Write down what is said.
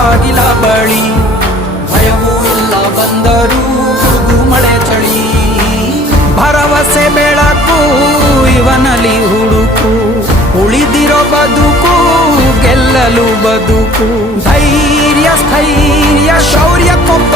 ಬಾಗಿಲ ಬಳಿ. ಭಯವೂ ಇಲ್ಲ ಬಂದರೂ ಗುಡುಗು ಮಳೆ ಚಳಿ. ಭರವಸೆ ಬೆಳಕು ಇವನಲ್ಲಿ ಹುಡುಕು. ಉಳಿದಿರೋ ಬದುಕು ಗೆಲ್ಲಲು ಬದುಕು. ಧೈರ್ಯ ಸ್ಥೈರ್ಯ ಶೌರ್ಯಕ್ಕೊಪ್ಪ